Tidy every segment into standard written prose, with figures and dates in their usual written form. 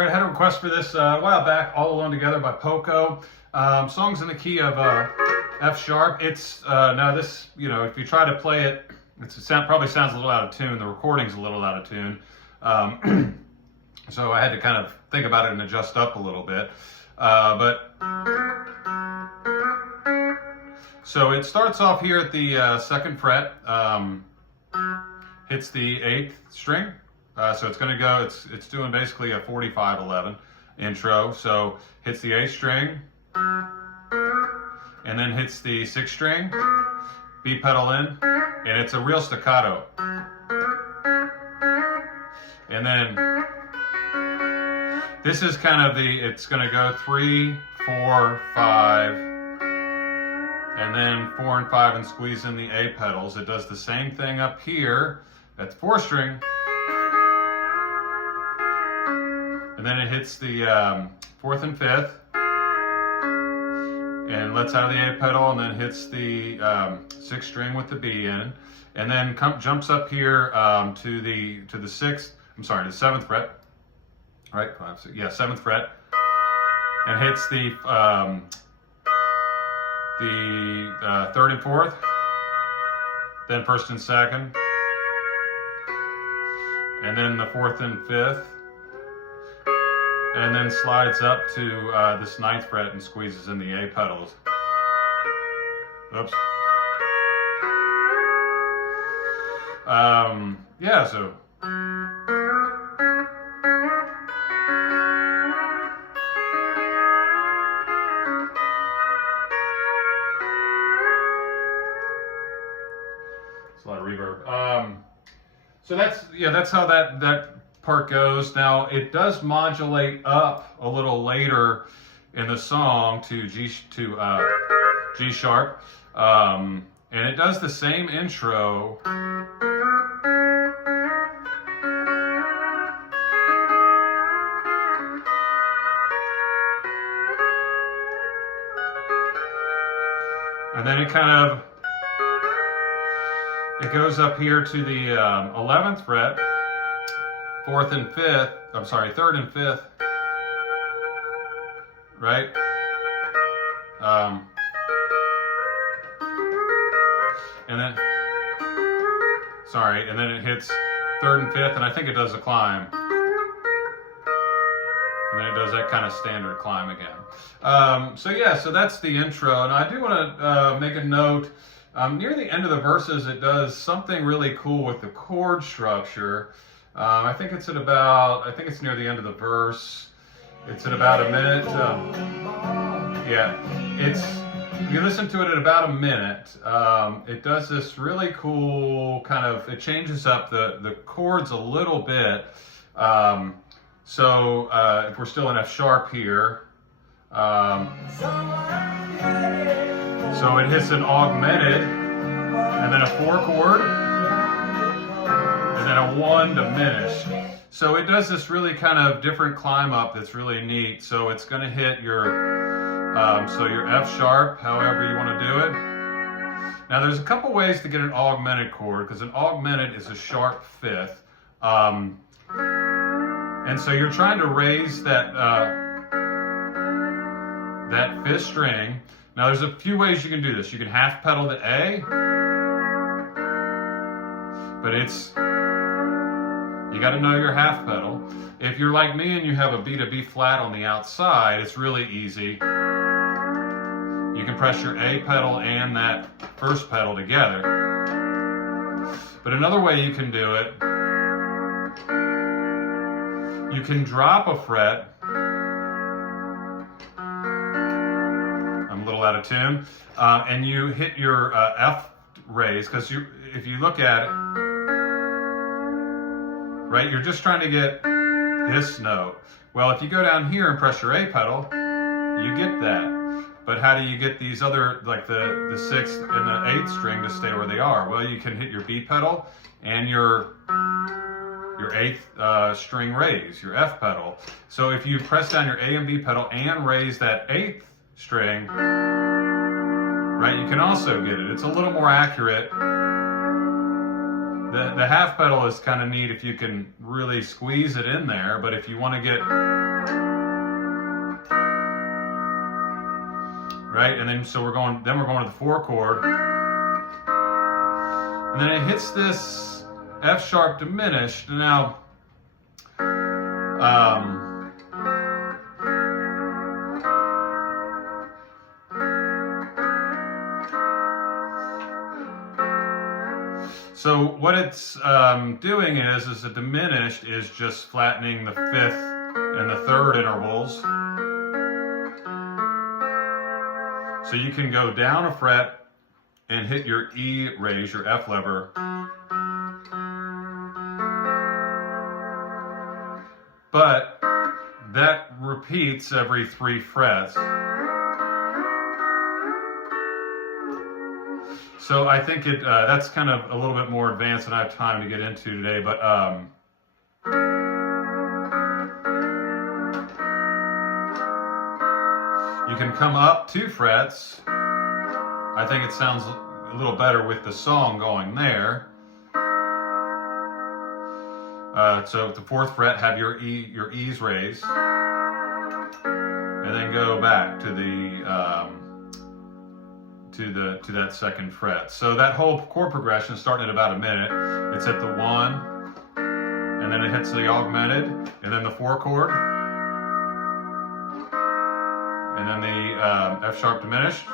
All right, I had a request for this a while back, All Alone Together by Poco. Song's in the key of F sharp. It's, now this, if you try to play it, probably sounds a little out of tune. The recording's a little out of tune. So I had to kind of think about it and adjust up a little bit. So it starts off here at the 2nd fret, hits the 8th string. So it's going to go, it's doing basically a 45-11 intro. So hits the 8th string, and then hits the 6th string, B pedal in, and it's a real staccato. And then this is kind of it's going to go 3, 4, 5, and then 4 and 5 and squeeze in the A pedals. It does the same thing up here at the 4th string. And then it hits the 4th and 5th, and lets out of the A pedal, and then hits the 6th string with the B in, and then jumps up here to the 7th fret, right? 5, 6, yeah, 7th fret, and hits the 3rd and 4th, then 1st and 2nd, and then the 4th and 5th. And then slides up to this 9th fret and squeezes in the A pedals. Oops. Yeah, so. It's a lot of reverb. So that's how that part goes. Now it does modulate up a little later in the song to G sharp, and it does the same intro. And then it goes up here to the 11th fret, 4th and 5th, 3rd and 5th, right? And then it hits 3rd and 5th, and I think it does a climb. And then it does that kind of standard climb again. So that's the intro, and I do want to make a note. Near the end of the verses, it does something really cool with the chord structure. I think it's near the end of the verse. It's at about a minute. You listen to it at about a minute. It does this really cool it changes up the chords a little bit. So if we're still in F sharp here, so it hits an augmented, and then a 4 chord, and then a 1 diminished. So it does this really kind of different climb up that's really neat. So it's going to hit your F sharp, however you want to do it. Now there's a couple ways to get an augmented chord, because an augmented is a sharp 5th. And so you're trying to raise that 5th string. Now there's a few ways you can do this. You can half pedal the A, but you got to know your half pedal. If you're like me and you have a B to B flat on the outside, it's really easy. You can press your A pedal and that 1st pedal together. But another way you can do it, you can drop a fret. I'm a little out of tune. And you hit your F raise, because if you look at it, right, you're just trying to get this note. Well, if you go down here and press your A pedal, you get that. But how do you get these other, like the 6th and the 8th string to stay where they are? Well, you can hit your B pedal and your 8th string raise, your F pedal. So if you press down your A and B pedal and raise that 8th string, right, you can also get it. It's a little more accurate The half pedal is kind of neat if you can really squeeze it in there, but if you want to get right, and then so we're going to the 4 chord, and then it hits this F sharp diminished. Now, so what it's doing is the diminished is just flattening the 5th and the 3rd intervals. So you can go down a fret and hit your E raise, your F lever. But that repeats every 3 frets. So I think that's kind of a little bit more advanced than I have time to get into today, but you can come up 2 frets. I think it sounds a little better with the song going there. So at the 4th fret, have your E's raised, and then go back to that 2nd fret. So that whole chord progression is starting at about a minute. It's at the 1, and then it hits the augmented, and then the 4 chord, and then the F sharp diminished.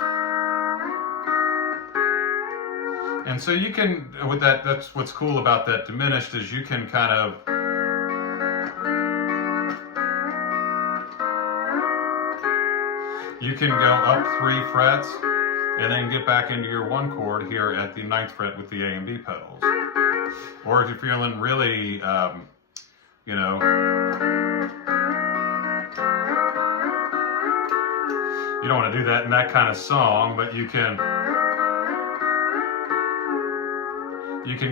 And so you can, with that, that's what's cool about that diminished, is you can kind of go up 3 frets and then get back into your 1 chord here at the 9th fret with the A and B pedals. Or if you're feeling really, you know, you don't want to do that in that kind of song, but you can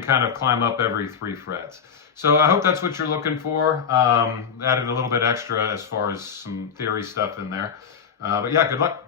kind of climb up every 3 frets. So I hope that's what you're looking for. Added a little bit extra as far as some theory stuff in there. But yeah, good luck.